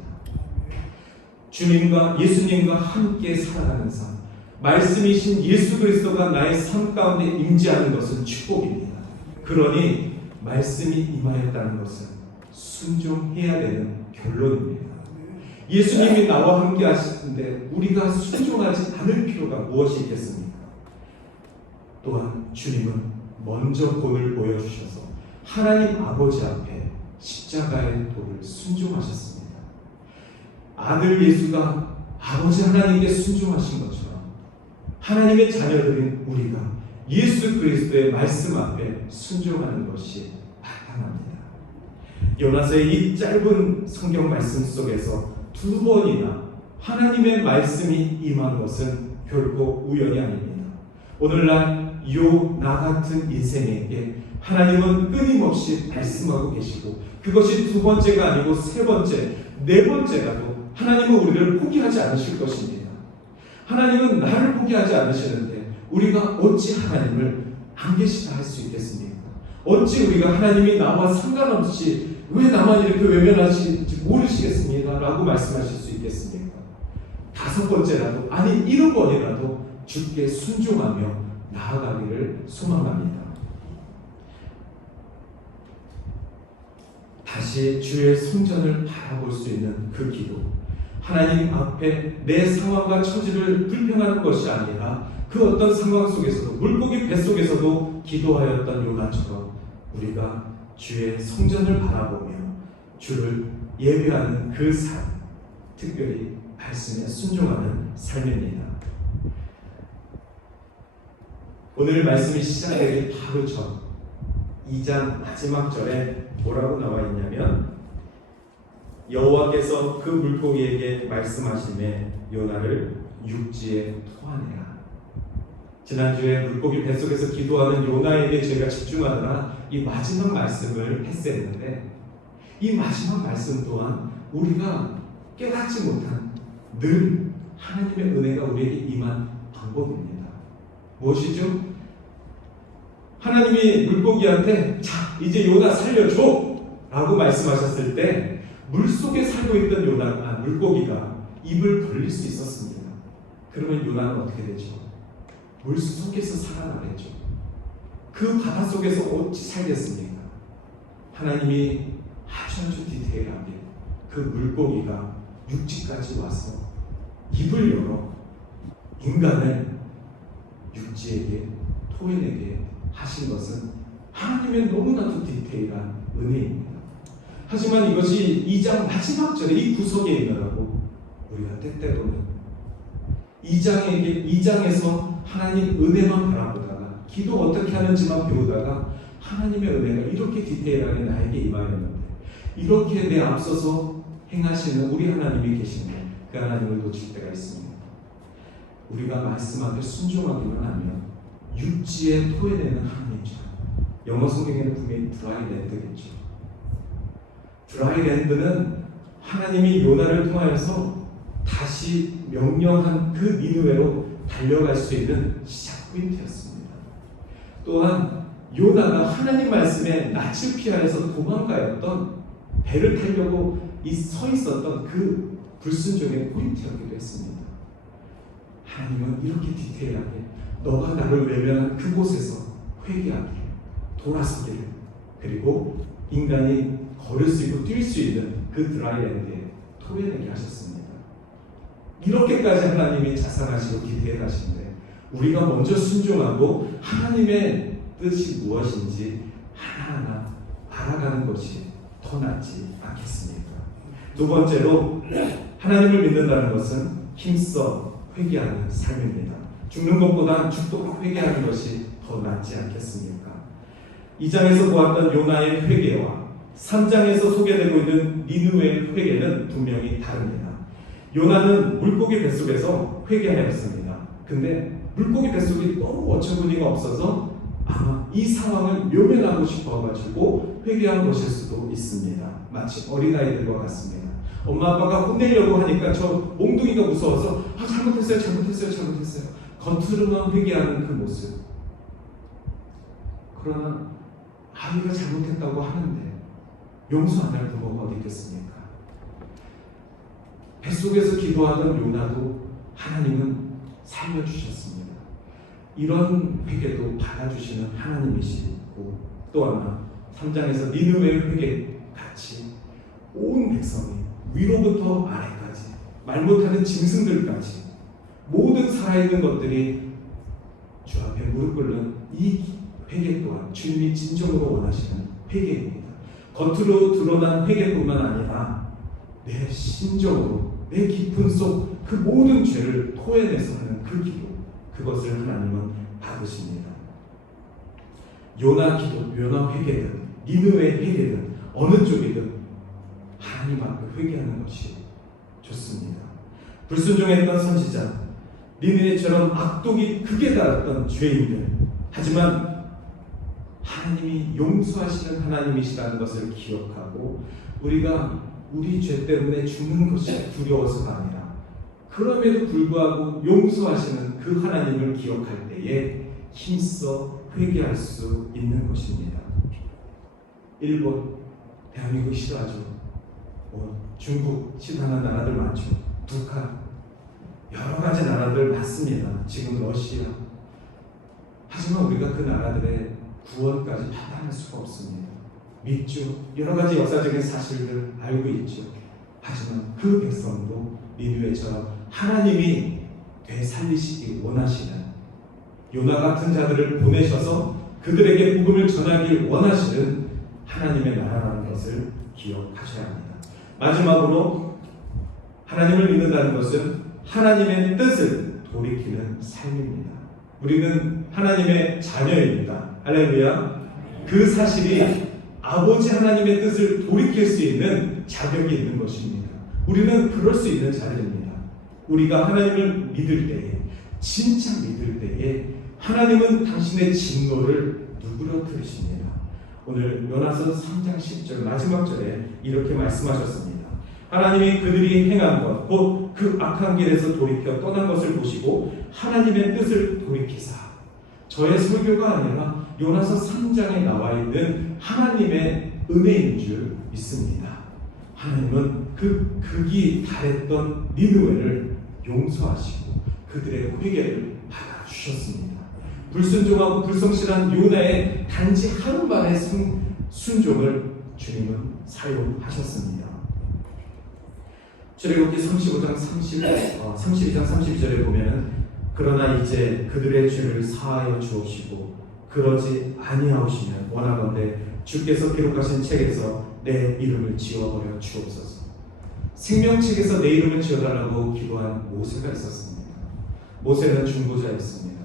주님과 예수님과 함께 살아가는 삶, 말씀이신 예수 그리스도가 나의 삶 가운데 임재하는 것은 축복입니다. 그러니 말씀이 임하였다는 것은 순종해야 되는 결론입니다. 예수님이 나와 함께 하시는데 우리가 순종하지 않을 필요가 무엇이 있겠습니까? 또한 주님은 먼저 본을 보여주셔서 하나님 아버지 앞에 십자가의 도를 순종하셨습니다. 아들 예수가 아버지 하나님께 순종하신 것처럼 하나님의 자녀들인 우리가 예수 그리스도의 말씀 앞에 순종하는 것이 마땅합니다. 요나서의 이 짧은 성경 말씀 속에서 두 번이나 하나님의 말씀이 임한 것은 결코 우연이 아닙니다. 오늘날 나 같은 인생에게 하나님은 끊임없이 말씀하고 계시고 그것이 두 번째가 아니고 세 번째, 네 번째라도 하나님은 우리를 포기하지 않으실 것입니다. 하나님은 나를 포기하지 않으시는데 우리가 어찌 하나님을 안 계시다 할 수 있겠습니까? 어찌 우리가 하나님이 나와 상관없이 왜 나만 이렇게 외면하시는지 모르시겠습니다 라고 말씀하실 수 있겠습니까? 다섯 번째라도 아니 7번이라도 주께 순종하며 나아가기를 소망합니다. 다시 주의 성전을 바라볼 수 있는 그 기도, 하나님 앞에 내 상황과 처지를 불평하는 것이 아니라 그 어떤 상황 속에서도 물고기 뱃속에서도 기도하였던 요나처럼 우리가 주의 성전을 바라보며 주를 예배하는 그 삶, 특별히 말씀에 순종하는 삶입니다. 오늘 말씀이 시작되기 바로 전 2장 마지막 절에 뭐라고 나와 있냐면 여호와께서 그 물고기에게 말씀하시매 요나를 육지에 토하내라. 지난주에 물고기 뱃속에서 기도하는 요나에게 저희가 집중하느라 이 마지막 말씀을 했었는데 이 마지막 말씀 또한 우리가 깨닫지 못한 늘 하나님의 은혜가 우리에게 임한 방법입니다. 무엇이죠? 하나님이 물고기한테 자 이제 요나 살려줘 라고 말씀하셨을 때 물속에 살고 있던 물고기가 입을 벌릴 수 있었습니다. 그러면 요나는 어떻게 되죠? 물속에서 살아나겠죠. 그 바닷속에서 어찌 살겠습니까? 하나님이 아주 디테일하게 그 물고기가 육지까지 와서 입을 열어 인간을 육지에게 토해내게 하신 것은 하나님의 너무나도 디테일한 은혜입니다. 하지만 이것이 2장 마지막 절에 이 구석에 있느라고 우리가 때때로는 2장에서 하나님 은혜만 바라보다가 기도 어떻게 하는지만 배우다가 하나님의 은혜가 이렇게 디테일하게 나에게 임하였는데 이렇게 내 앞서서 행하시는 우리 하나님이 계신데 그 하나님을 놓칠 때가 있습니다. 우리가 말씀하되 순종하기만 하면 육지에 토해내는 하나님처럼 영어 성경에는 분명히 드라이랜드겠죠. 드라이랜드는 하나님이 요나를 통하여서 다시 명령한 그 니느웨로 달려갈 수 있는 시작 포인트였습니다. 또한 요나가 하나님 말씀에 낯을 피하여서 도망가였던 배를 타려고 서 있었던 그 불순종의 포인트였기도 했습니다. 하나님은 이렇게 디테일하게 너가 나를 외면한 그곳에서 회개하기를, 돌아서기를, 그리고 인간이 걸을 수 있고 뛸 수 있는 그 드라이랜드에 토해내게 하셨습니다. 이렇게까지 하나님이 자상하시고 디테일하신데 우리가 먼저 순종하고 하나님의 뜻이 무엇인지 하나하나 알아가는 것이 더 낫지 않겠습니까? 두 번째로 하나님을 믿는다는 것은 힘써 회개하는 삶입니다. 죽는 것보다 죽도록 회개하는 것이 더 낫지 않겠습니까? 2장에서 보았던 요나의 회개와 3장에서 소개되고 있는 니느웨의 회개는 분명히 다릅니다. 요나는 물고기 뱃속에서 회개하였습니다. 근데 물고기 뱃속이 너무 어처구니가 없어서 아마 이 상황을 묘면하고 싶어가지고 회개한 것일 수도 있습니다. 마치 어린아이들과 같습니다. 엄마 아빠가 혼내려고 하니까 저 몽둥이가 무서워서 잘못했어요. 겉으로만 회개하는 그 모습. 그러나 아이가 잘못했다고 하는데 용서 안 할 부모가 어디 있겠습니까? 뱃속에서 기도하던 요나도 하나님은 살려주셨습니다. 이런 회개도 받아주시는 하나님이시고 또 하나 3장에서 니느웨의 회개 같이 온 백성이 위로부터 아래까지 말 못하는 짐승들까지 모든 살아있는 것들이 주 앞에 무릎 꿇는 이 회개 또한 주님이 진정으로 원하시는 회개입니다. 겉으로 드러난 회개뿐만 아니라 내 심정으로 내 깊은 속 그 모든 죄를 토해내서 하는 그 기도, 그것을 하나님은 받으십니다. 요나 기도, 요나 회개든 니느웨 회개든 어느 쪽이든 하나님 앞에 회개하는 것이 좋습니다. 불순종했던 선지자, 니느웨처럼 악독이 극에 달했던 죄인들, 하지만 하나님이 용서하시는 하나님이시라는 것을 기억하고 우리가 우리 죄 때문에 죽는 것이 두려워서가 아니라 그럼에도 불구하고 용서하시는 그 하나님을 기억할 때에 힘써 회개할 수 있는 것입니다. 일본, 대한민국 싫어하죠. 중국 싫어하는 나라들 많죠. 북한, 여러 가지 나라들 많습니다. 지금 러시아. 하지만 우리가 그 나라들의 구원까지 판단할 수가 없습니다. 믿죠. 여러 가지 역사적인 사실들 알고 있죠. 하지만 그 백성도 니느웨처럼 하나님이 되살리시기 원하시는 요나 같은 자들을 보내셔서 그들에게 복음을 전하길 원하시는 하나님의 나라라는 것을 기억하셔야 합니다. 마지막으로 하나님을 믿는다는 것은 하나님의 뜻을 돌이키는 삶입니다. 우리는 하나님의 자녀입니다. 할렐루야. 그 사실이 아버지 하나님의 뜻을 돌이킬 수 있는 자격이 있는 것입니다. 우리는 그럴 수 있는 자들입니다. 우리가 하나님을 믿을 때에, 진짜 믿을 때에 하나님은 당신의 진노를 누그러뜨리십니다. 오늘 요나서 3장 10절 마지막 절에 이렇게 말씀하셨습니다. 하나님이 그들이 행한 것, 곧 그 악한 길에서 돌이켜 떠난 것을 보시고 하나님의 뜻을 돌이키사. 저의 설교가 아니라 요나서 3장에 나와 있는 하나님의 은혜인 줄 믿습니다. 하나님은 그 극이 달했던 니느웨를 용서하시고 그들의 회개를 받아주셨습니다. 불순종하고 불성실한 요나의 단지 한 말의 순종을 주님은 사용하셨습니다. 출애굽기 32장 32절에 보면은 그러나 이제 그들의 죄를 사하여 주옵시고 그러지 아니하오시면 원하건대 주께서 기록하신 책에서 내 이름을 지워버려 주옵소서. 생명책에서 내 이름을 지워달라고 기도한 모세가 있었습니다. 모세는 중보자였습니다.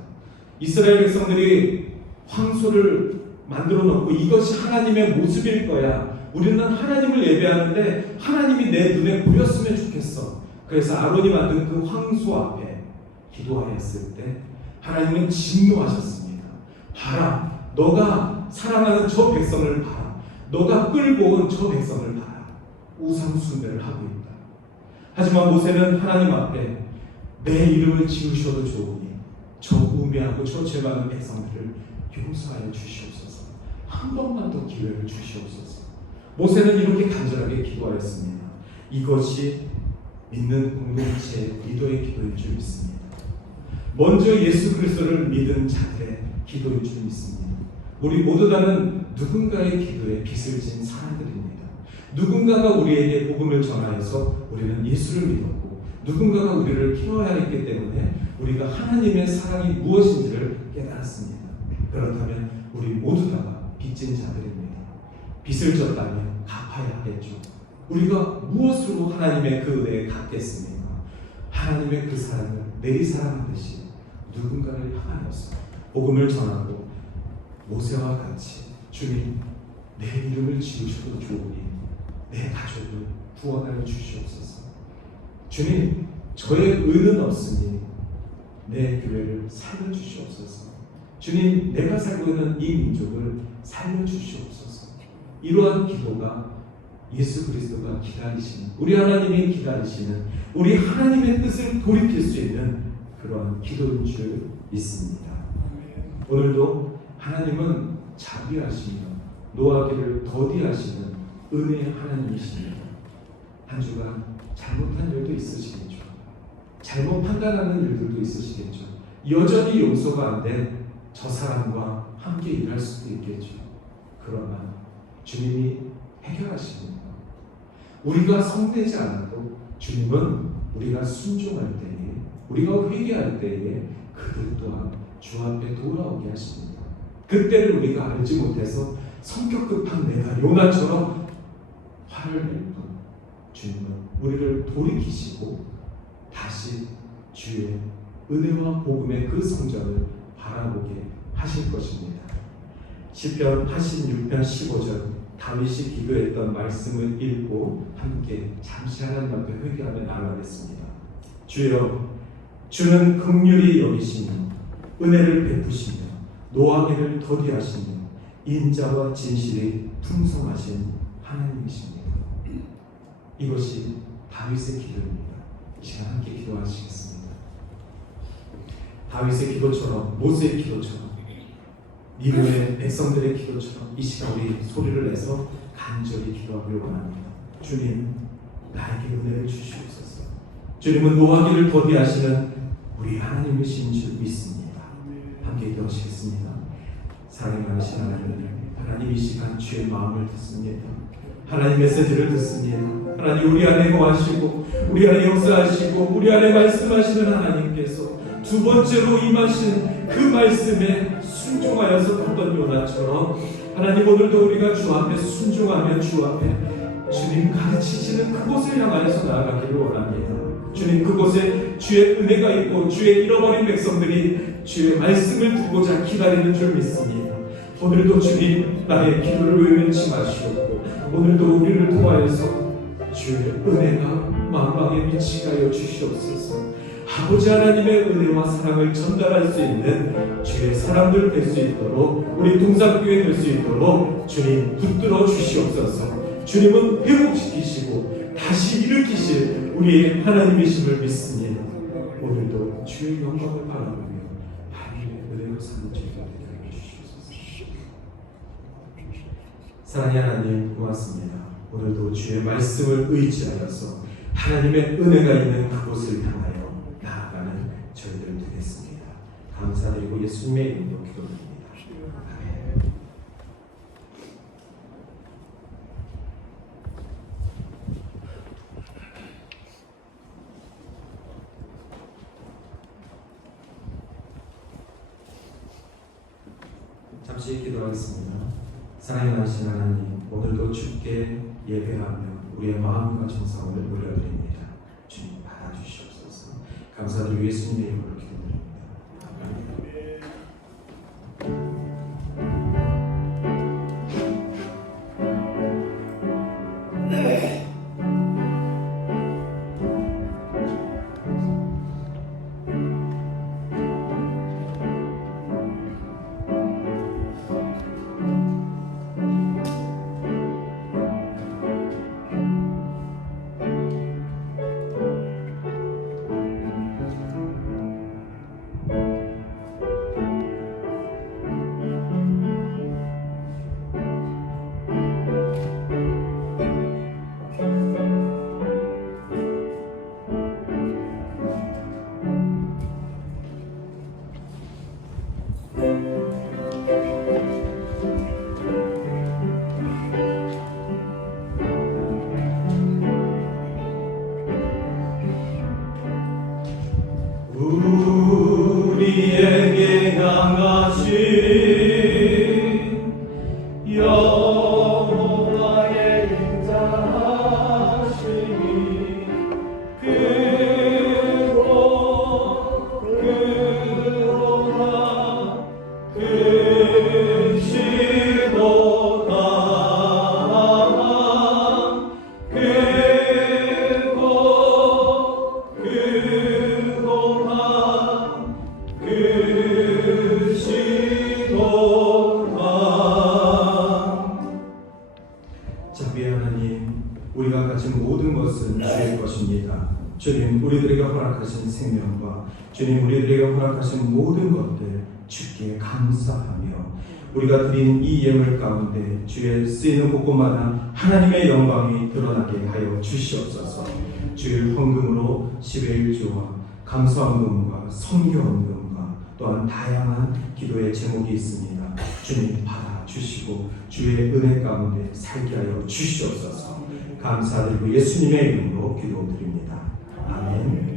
이스라엘 백성들이 황소를 만들어 놓고 이것이 하나님의 모습일 거야. 우리는 하나님을 예배하는데 하나님이 내 눈에 보였으면 좋겠어. 그래서 아론이 만든 그 황소 앞에 기도하였을 때 하나님은 진노하셨습니다. 봐라, 너가 사랑하는 저 백성을 봐라. 너가 끌고 온 저 백성을 봐라. 우상 숭배를 하고 있다. 하지만 모세는 하나님 앞에 내 이름을 지으셔도 좋으니 저 우매하고 저 죄 많은 백성들을 용서하여 주시옵소서. 한 번만 더 기회를 주시옵소서. 모세는 이렇게 간절하게 기도하였습니다. 이것이 믿는 공동체의 리더의 기도인 줄 믿습니다. 먼저 예수 그리스도를 믿은 자들의 기도인 줄 믿습니다. 우리 모두 다는 누군가의 기도에 빚을 진 사람들입니다. 누군가가 우리에게 복음을 전하여서 우리는 예수를 믿었고 누군가가 우리를 키워야 했기 때문에 우리가 하나님의 사랑이 무엇인지를 깨달았습니다. 그렇다면 우리 모두 다가 빚진 자들입니다. 빚을 졌다면 갚아야 하겠죠. 우리가 무엇으로 하나님의 그 은혜에 갚겠습니까? 하나님의 그 사랑을 내리사랑하듯이 누군가를 향하여서 복음을 전하고 모세와 같이 주님 내 이름을 지으셔도 좋으니 내 가족을 구원하여 주시옵소서. 주님 저의 의는 없으니 내 교회를 살려주시옵소서. 주님 내가 살고 있는 이 민족을 살려주시옵소서. 이러한 기도가 예수 그리스도가 기다리시는, 우리 하나님이 기다리시는, 우리 하나님의 뜻을 돌이킬 수 있는 그러한 기도인 줄 믿습니다. 오늘도 하나님은 자비하시며 노하기를 더디하시는 은혜의 하나님이십니다. 한 주간 잘못한 일도 있으시겠죠. 잘못 판단하는 일들도 있으시겠죠. 여전히 용서가 안 된 저 사람과 함께 일할 수도 있겠죠. 그러나 주님이 해결하십니다. 우리가 성되지 않아도 주님은 우리가 순종할 때에, 우리가 회개할 때에 그들 또한 주 앞에 돌아오게 하십니다. 그때를 우리가 알지 못해서 성격 급한 내가 요나처럼 화를 낼 뿐, 주님은 우리를 돌이키시고 다시 주의 은혜와 복음의 그 성전을 바라보게 하실 것입니다. 시편 86편 15절 다윗이 기도했던 말씀을 읽고 함께 잠시 하나님 앞에 회개하며 나아가겠습니다. 주여, 주는 긍휼히 여기시며 은혜를 베푸시며 노하기를 더디하시며 인자와 진실이 풍성하신 하나님이십니다. 이것이 다윗의 기도입니다. 이 시간 함께 기도하시겠습니다. 다윗의 기도처럼, 모세의 기도처럼, 니느웨 백성들의 기도처럼 이 시간 우리 소리를 내서 간절히 기도하길 원합니다. 주님, 나에게 은혜를 주시옵소서. 주님은 노하기를 더디하시는 우리 하나님이신 줄 믿습니다. 함께 기도하시겠습니다. 사랑이 많으신 하나님, 이 시간 주의 마음을 듣습니다. 하나님 메시지를 듣습니다. 하나님 우리 안에 거하시고 우리 안에 역사하시고 우리 안에 말씀하시는 하나님께서 두 번째로 임하신 그 말씀에 순종하여서 걷던 요나처럼 하나님 오늘도 우리가 주 앞에 순종하며 주 앞에 주님 가르치시는 그곳을 향하여서 나아가기를 원합니다. 주님, 그곳에 주의 은혜가 있고 주의 잃어버린 백성들이 주의 말씀을 듣고자 기다리는 줄 믿습니다. 오늘도 주님, 나의 기도를 외면치 마시옵고 오늘도 우리를 통하여서 주의 은혜가 만방에 미치게 하여 주시옵소서. 아버지 하나님의 은혜와 사랑을 전달할 수 있는 주의 사람들 될 수 있도록, 우리 동산교회 될 수 있도록 주님 붙들어 주시옵소서. 주님은 회복시키시고 다시 일으키실 우리의 하나님이심을 믿습니다. 오늘도 주의 영광을 바라보며 하나님의 은혜로 사는 저희가 되게 하여 주시옵소서. 사랑의 하나님, 고맙습니다. 오늘도 주의 말씀을 의지하여서 하나님의 은혜가 있는 그곳을 향하여 나아가는 저희들 되겠습니다. 감사드리고 예수님의 이름으로 기도드립니다. 아멘. 잠시 기도하겠습니다. 사랑의 나신 하나님, 오늘도 주께 예배하며 우리의 마음과 정성을 올려드립니다. 주님 받아주시옵소서. 감사드리고 예수님의 이름으로 기도드립니다. 아멘. 우리에게 향하신 여호와의 인자하심이 그로다 자비의 하나님, 우리가 가진 모든 것은 주의 것입니다. 주님, 우리들에게 허락하신 생명과 주님, 우리들에게 허락하신 모든 것들 주께 감사하며 우리가 드린 이 예물 가운데 주의 쓰이는 곳곳마다 하나님의 영광이 드러나게 하여 주시옵소서. 주의 헌금으로 11조와 감사헌금과 선교헌금과 또한 다양한 기도의 제목이 있습니다. 주님 받아주시고 주의 은혜 가운데 살게 하여 주시옵소서. 감사드리고 예수님의 이름으로 기도드립니다. 아멘.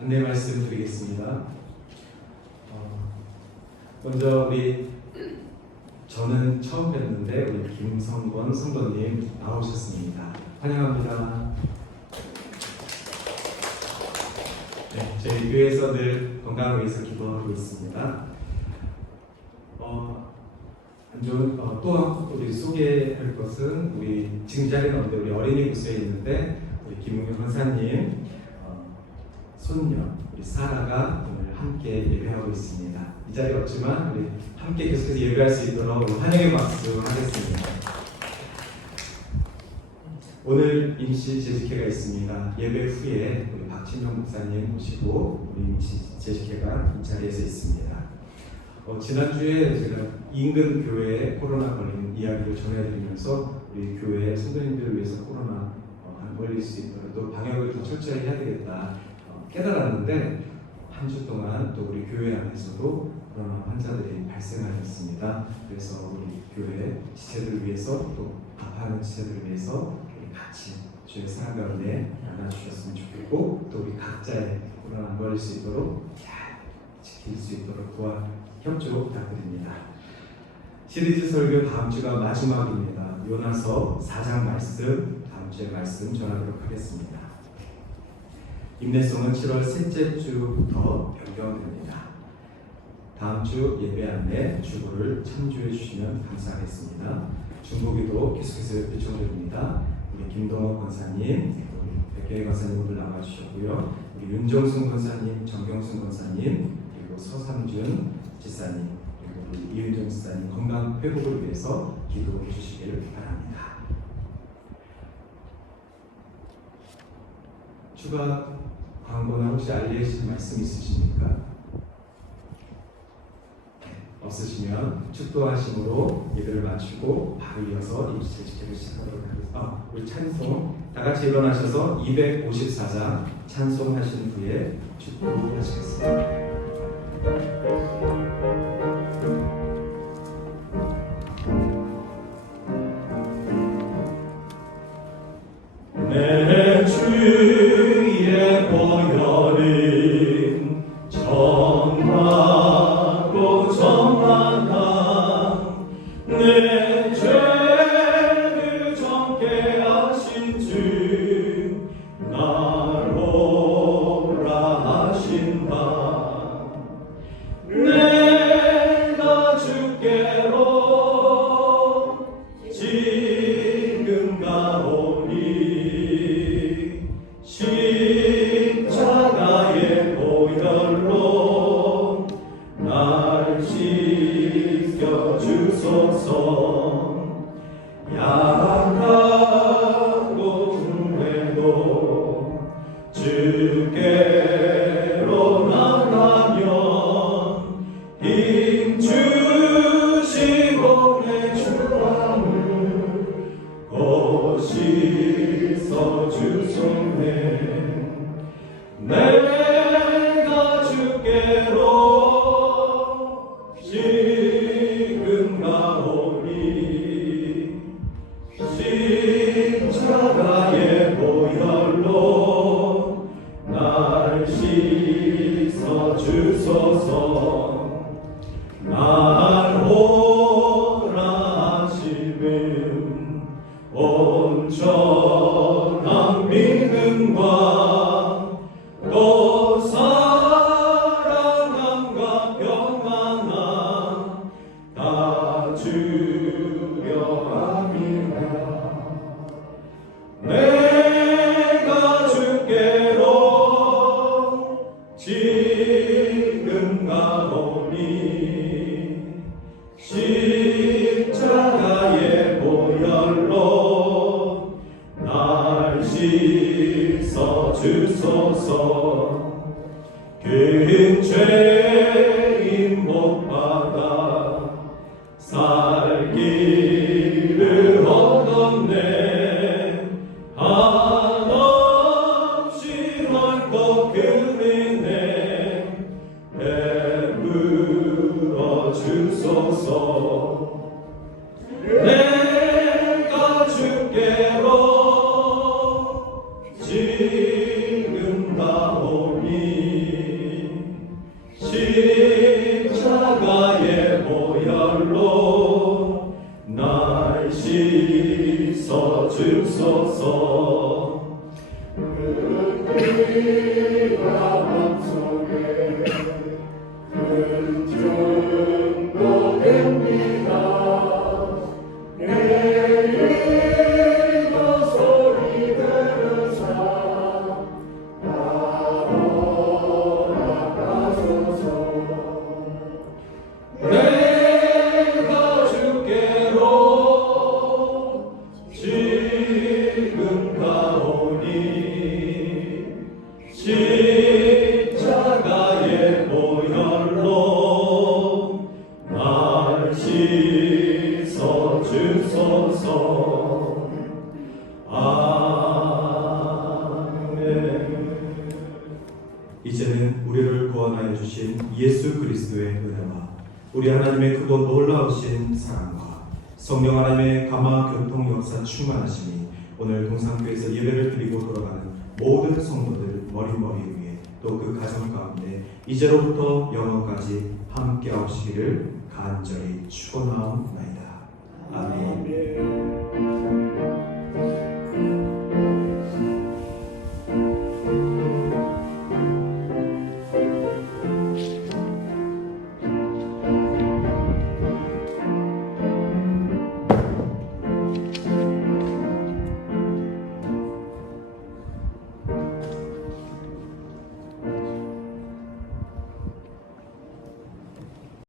안내 말씀 드리겠습니다. 먼저 저는 처음 뵀는데 우리 김성권 성도님 나오셨습니다. 환영합니다. 네, 저희 교회에서 늘 건강을 위해서 기도하고 있습니다. 또 우리 소개할 것은 우리 지금 자리는 없는데 우리 어린이 부스에 있는데 우리 김웅현 권사님 손녀 우리 사라가 오늘 함께 예배하고 있습니다. 이 자리에 없지만 우리 함께 계속해서 예배할 수 있도록 환영의 박수 하겠습니다. 오늘 임시 재직회가 있습니다. 예배 후에 우리 박진영 목사님 모시고 우리 임시 재직회가 이 자리에서 있습니다. 지난주에 제가 인근 교회에 코로나 걸린 이야기를 전해드리면서 우리 교회 성도님들을 위해서 코로나 안 걸릴 수 있도록 또 방역을 더 철저히 해야 되겠다 깨달았는데 한 주 동안 또 우리 교회 안에서도 코로나 환자들이 발생하였습니다. 그래서 우리 교회 지체들을 위해서 또 아파하는 지체들을 위해서 우리 같이 주의 사랑 가운데 나눠주셨으면 좋겠고 또 우리 각자의 코로나 안 걸릴 수 있도록 잘 지킬 수 있도록 협조 부탁드립니다. 시리즈 설교 다음 주가 마지막입니다. 요나서 4장 말씀 다음 주에 말씀 전하도록 하겠습니다. 임내송은 7월 셋째 주부터 변경됩니다. 다음 주 예배 안내 주보를 참조해 주시면 감사하겠습니다. 중보기도 계속해서 요청드립니다. 우리 김동호 권사님, 우리 백경희 권사님 오늘 나와주셨고요. 우리 윤정순 권사님, 정경순 권사님, 그리고 서삼준 지사님, 그리고 우리 이은정 지사님 건강 회복을 위해서 기도해 주시기를 바랍니다. 추가 광고나 혹시 알리실 말씀 있으십니까? 없으시면 축도하심으로 예배를 마치고 바로 이어서 입시제 집회를 시작하도록 하겠습니다. 우리 찬송 다 같이 일어나셔서 254장 찬송하신 후에 축도하시겠습니다. 내 주의 보혈은 정하고 정하나 내 죄를 정케 하신 주 나로라 하신다. 내가 주께로 지금 가오니 십자가의 보혈로 날 씻겨 주소서. 약하고 중매도 주께로 나가면 힘 주시고 내 주함을 씻어 주소네. 내가 주께로 지금 가오니 십자가의 보혈로 날 씻어 주소서. 날 오라 하심은 온전한 믿음과 또 사랑함과 평안함 다 주려 함이라. 내가 주께로 지금 가오니 십자가의 보혈로 날 씻어 주소서. 그 죄인 못 받아 살 길을 얻었네. 한없이 넓고 큰 은혜 베풀어 주소서. 내가 주께로 지금 가오니 십자가의 보혈로 날 씻어 주소서. 그리가 맘속에 큰 중도 됩니다. 내일도 소리 들으사 나로 나가소서. 내가 주께로 지금 가오니 십자가의 보혈로 날 씻어 주소서. 아멘. 이제는 우리를 구원하여 주신 예수 그리스도의 은혜와 우리 하나님의 크고 놀라우신 사랑과 성령 하나님의 감화 교통 역사 충만하심이 오늘 동산교회에서 예배를 드리고 돌아가는 모든 성도들 머리머리 위에 또 그 가정 가운데 이제로부터 영원까지 함께 하시기를 간절히 축원하옵나이다. 아멘.